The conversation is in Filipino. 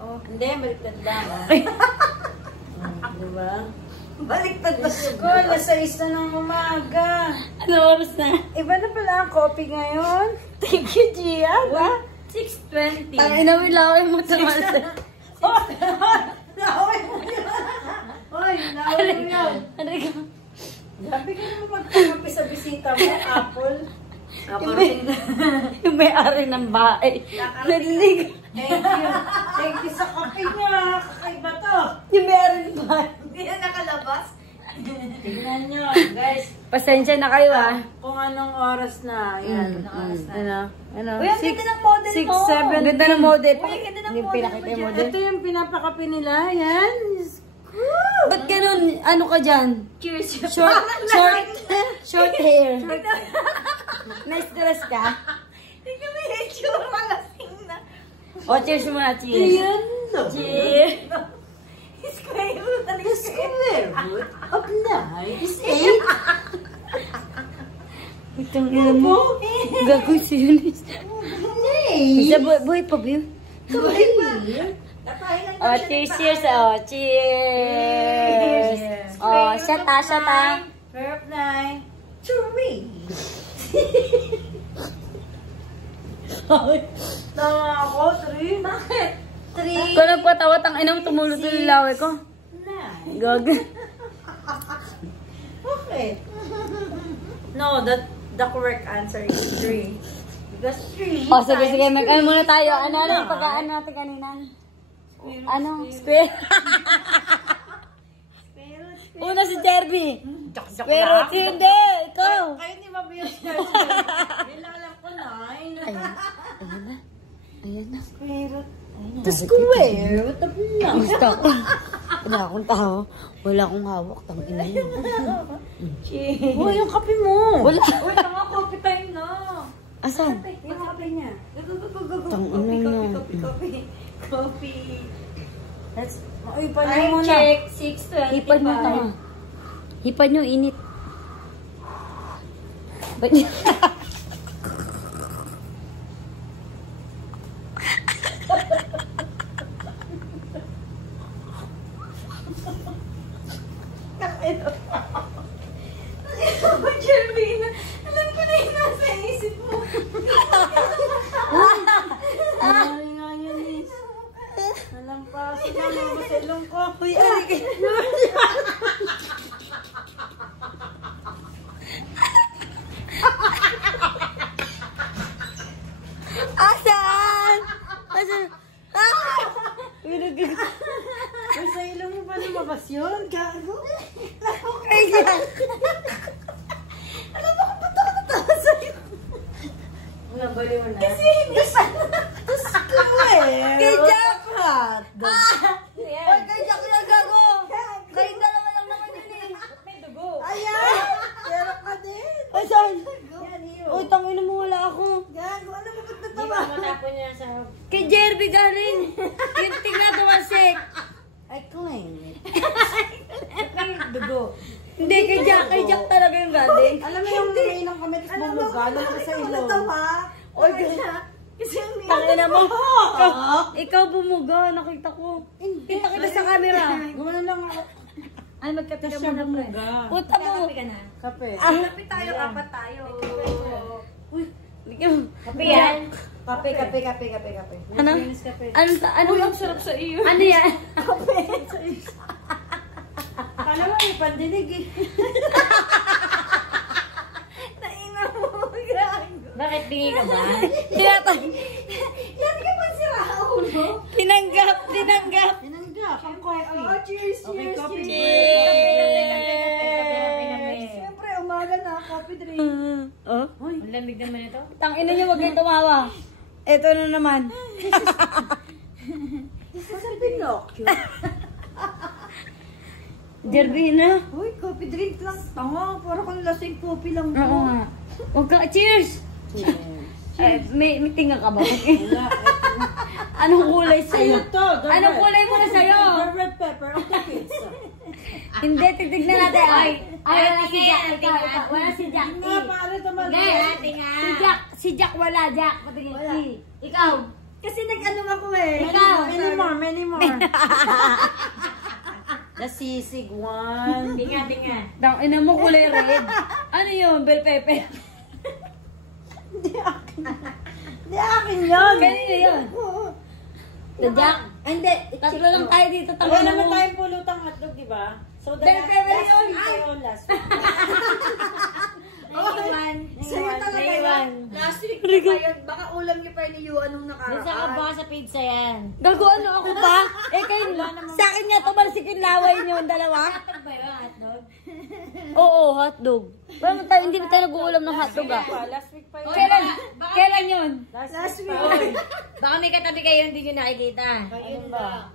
Oh, hindi, baliktad lang. Diba? Baliktad ba siya? Ko, alas 6 na ng umaga. Ano oras na? Iba na pala ang coffee ngayon. Thank you, Gia. 6:20. Ang inawilaway mo sa malta. Laway mo yun. Hoy, laway mo yun. Sabi ka naman magpapapis sa bisita mo, Apple. Yung may-ari ng bahay. Narinig. Thank you. Thank you sa coffee niya. Kakaiba to. Yung may-ari ng bahay. Hindi na nakalabas. Tingnan nyo, guys. Pasensya na kayo ah. Kung anong oras na. Yan, anong oras na. Ano? Uy, ang ganda ng model 6, mo. 7. Ganda ng model. Uy, ganda ng Hindi model pinakita mo yung dyan. model. Ito yung pinapakapi nila. Yan. Ba't ganun? Ano ka dyan? Cheers. Short hair. Nice dress ka? Tingnan mo yung itsura, malasing na. O, cheers muna, cheers. Yan. Cheers. Square root. Ano yung Square root of life is 8. Itong ina mo. Gagoy si Eunice. Isa buhay pa ba yun? O, cheers, cheers. O, cheers. O, shot ah, shot ah. Verb 9. Churi. Tama ako, 3. Bakit? 3. Kung nagpatawa, tang ina mo, tumulo to yung laway ko. 9. Gag. Okay. No, the correct answer is 3. Because 3 O, sige, sige. Mag-ano muna tayo. Ano yung pag-ano natin kanina? Ano? Square. Una si Derby. Pero hindi. Ikaw. Kayo hindi mabiyos na. Nilalang ko 9. Ayan. Ayan na. Ayan na. Square root. The square root of life. Gusto ko. Wala akong tao. Wala akong hawak. Tang ina yun. Oh, yung kape mo. Wala. Uy, tanga, coffee time na. Asan? Yung kape niya. Tang ina na. Coffee. Let's, uy, paano Time muna? check, 6:25. Hipad nyo, tanga. Hipad nyo, init. Ba't niya? Jervina, alam ko na yung nasa isip mo. Ay, nga yun, Liz. Alam pa, sige mo sa ilong ko. Uy, aray ka. Asan? Asan? Ah! Uy, sa ilong mo ba lumabas yun? Gago? Ay, yan. Alam mo kung ba't ako natawa sa'yo? Nabali mo na. Kasi hindi pa. Kay Jack Hot. Yan. Kay Jack na gago. Kayong dalawa lang naman yun eh. May dugo. Ayan! Pero ka din. Asan? Yan, iyo. Uy, tangin mo, wala ako. Gago, alam mo ba't Di natawa? ba matapon niya sa... Kay Jerby galing. Yung tignan to sek. I claim it. May dugo. Hindi, kay Jack talaga yung galing. Alam mo yung mainang kami, tapos bumuga, alam mo sa ilong. Oy, Kasi yung tangin na mo. Ikaw bumuga, nakita ko. Kita kita sa camera. Gumano lang ako. Ay, magkape ka Siya muna. bumuga. Puta mo. Kape ka na. Kape. Kape tayo, apat tayo. Kape yan. Kape, kape, kape, kape, kape. Ano? Minus kape. Ano? Uy, ang sarap sa iyo. Ano yan? Kala mo may pandinig eh. Naina mo. Gago. Bakit bingi ka ba? Tinatay. Yan ka pa sira ulo. Tinanggap. Tinanggap ang coffee. Oh, cheers, Okay, cheers, coffee Cheers. Siyempre, umaga na, coffee drink. Oh? Ang lamig naman ito. Tangina niyo, wag kayong tumawa. Ito na naman. Sa Pinocchio. Jervina. Uy, coffee drink lang. Tanga, parang kung lasing coffee lang. Oo nga. Huwag ka. Cheers! May tinga ka ba? Wala. Anong kulay sa'yo? Ito, Anong kulay mo na sa'yo? The red pepper of the pizza. Hindi, titignan natin. Ay, wala si Jack. Ikaw, wala si Jack. Nga, pare naman. Hindi, si Jack wala, Jack. Patingin. Ikaw. Kasi nag-ano ako eh. Ikaw. Minimar. many more. The sisig one. Tinga, tinga. Tang ina mo kulay red. Ano yun? Bell pepper. Di akin yun. Kanina yun. Tadyak. Hindi. Tatlo lang tayo dito. Wala Tangin naman mo. tayong pulutang hotdog, di ba? So, Bell pepper yun. Last week. Naiwan. Sa'yo talaga Naiwan. Last week pa yun. Baka ulam niyo pa yun ni Yu anong Doon sa nakaraan. baka sa pizza yan. Gago ano ako pa? Eh kayo, sa akin nga tumalsik yung laway niyo, yung dalawa. Hotdog ba yun? Hotdog? Oo, hotdog. Wala tayo, hindi na tayo nag-uulam ng hotdog ah. Last week pa yun. Kailan yun? Last week. Baka may katabi kayo hindi nyo nakikita. Ayun ba?